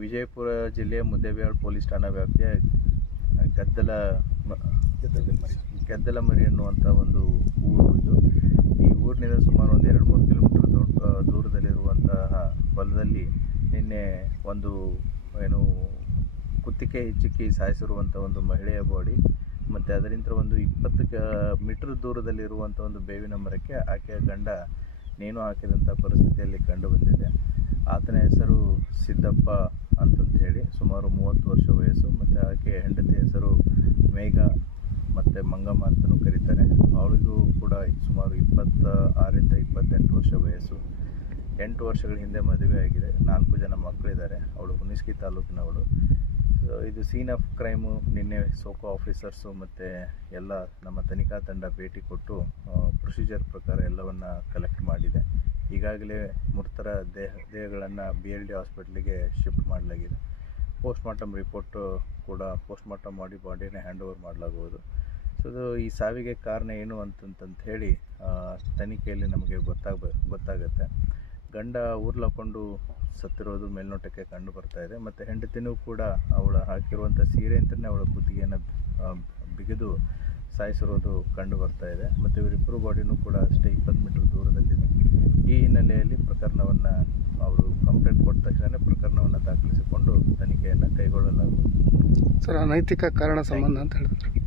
ವಿಜಯಪುರ ಜಿಲ್ಲೆಯ ಮುದ್ದೇಬಿಹಾಳ್ ಪೊಲೀಸ್ ಠಾಣಾ ವ್ಯಾಪ್ತಿಯ ಗದ್ದಲ ಗದ್ದಲಮರಿ ಅನ್ನುವಂಥ ಒಂದು ಊರು ಇದು ಈ ಊರಿನಿಂದ ಸುಮಾರು ಒಂದು ಎರಡು ಮೂರು ಕಿಲೋಮೀಟರ್ ದೂರದಲ್ಲಿರುವಂತಹ ಹೊಲದಲ್ಲಿ ನಿನ್ನೆ ಒಂದು, ಏನು, ಕುತ್ತಿಗೆ ಹಿಚ್ಚಿಕ್ಕಿ ಸಾಯಿಸಿರುವಂಥ ಒಂದು ಮಹಿಳೆಯ ಬಾಡಿ, ಮತ್ತು ಅದರಿಂದ ಒಂದು ಇಪ್ಪತ್ತು ಕ, ಮೀಟ್ರ್ ದೂರದಲ್ಲಿರುವಂಥ ಒಂದು ಬೇವಿನ ಮರಕ್ಕೆ ಆಕೆಯ ಗಂಡ ನೇಣು ಹಾಕಿದಂಥ ಪರಿಸ್ಥಿತಿಯಲ್ಲಿ ಕಂಡು ಬಂದಿದೆ. ಆತನ ಹೆಸರು ಸಿದ್ದಪ್ಪ ಅಂತಂತ ಹೇಳಿ ಸುಮಾರು ಮೂವತ್ತು ವರ್ಷ ವಯಸ್ಸು, ಮತ್ತು ಆಕೆ ಹೆಂಡತಿ ಹೆಸರು ಮೇಘ ಮತ್ತು ಮಂಗಮ್ಮ ಅಂತಲೂ ಕರೀತಾರೆ. ಅವಳಿಗೂ ಕೂಡ ಸುಮಾರು ಇಪ್ಪತ್ತ ಆರರಿಂದ ಇಪ್ಪತ್ತೆಂಟು ವರ್ಷ ವಯಸ್ಸು. ಎಂಟು ವರ್ಷಗಳ ಹಿಂದೆ ಮದುವೆ ಆಗಿದೆ. ನಾಲ್ಕು ಜನ ಮಕ್ಕಳಿದ್ದಾರೆ. ಅವಳು ಹುನಿಸ್ಕಿ ತಾಲೂಕಿನವಳು. ಇದು ಸೀನ್ ಆಫ್ ಕ್ರೈಮು ನಿನ್ನೆ ಸೋಕೋ ಆಫೀಸರ್ಸು ಮತ್ತು ಎಲ್ಲ ನಮ್ಮ ತನಿಖಾ ತಂಡ ಭೇಟಿ ಕೊಟ್ಟು ಪ್ರೊಸೀಜರ್ ಪ್ರಕಾರ ಎಲ್ಲವನ್ನು ಕಲೆಕ್ಟ್ ಮಾಡಿದೆ. ಈಗಾಗಲೇ ಮೃತರ ದೇಹ, ದೇಹಗಳನ್ನು ಬಿ ಎಲ್ ಡಿ ಹಾಸ್ಪಿಟ್ಲಿಗೆ ಶಿಫ್ಟ್ ಮಾಡಲಾಗಿದೆ. ಪೋಸ್ಟ್ ಮಾರ್ಟಮ್ ರಿಪೋರ್ಟು ಕೂಡ ಪೋಸ್ಟ್ ಮಾರ್ಟಮ್ ಮಾಡಿ ಬಾಡಿನ ಹ್ಯಾಂಡ್ ಓವರ್ ಮಾಡಲಾಗುವುದು ಸೊ ಈ ಸಾವಿಗೆ ಕಾರಣ ಏನು ಅಂತಂತಂತ ಹೇಳಿ ತನಿಖೆಯಲ್ಲಿ ನಮಗೆ ಗೊತ್ತಾಗ, ಗೊತ್ತಾಗುತ್ತೆ. ಗಂಡ ಊರ್ಲಾಕೊಂಡು ಸತ್ತಿರೋದು ಮೇಲ್ನೋಟಕ್ಕೆ ಕಂಡು ಬರ್ತಾ ಇದೆ. ಮತ್ತು ಹೆಂಡತಿನೂ ಕೂಡ ಅವಳು ಹಾಕಿರುವಂಥ ಸೀರೆ ಅಂತಲೇ ಅವಳ ಕುತ್ತಿಗೆಯನ್ನು ಬಿಗಿದು ಸಾಯಿಸಿರೋದು ಕಂಡು ಬರ್ತಾ ಇದೆ. ಮತ್ತು ಇವರಿಬ್ಬರು ಬಾಡಿನೂ ಕೂಡ ಅಷ್ಟೇ ಇಪ್ಪತ್ತು ಮೀಟರ್ ದೂರದಲ್ಲಿದೆ. ಈ ಹಿನ್ನೆಲೆಯಲ್ಲಿ ಪ್ರಕರಣವನ್ನು ಅವರು ಕಂಪ್ಲೇಂಟ್ ಕೊಟ್ಟ ತಕ್ಷಣ ಪ್ರಕರಣವನ್ನು ದಾಖಲಿಸಿಕೊಂಡು ತನಿಖೆಯನ್ನು ಕೈಗೊಳ್ಳಲಾಗುವುದು. ಸರ್ ಅನೈತಿಕ ಕಾರಣ ಸಂಬಂಧ ಅಂತ ಹೇಳಿದ್ರು.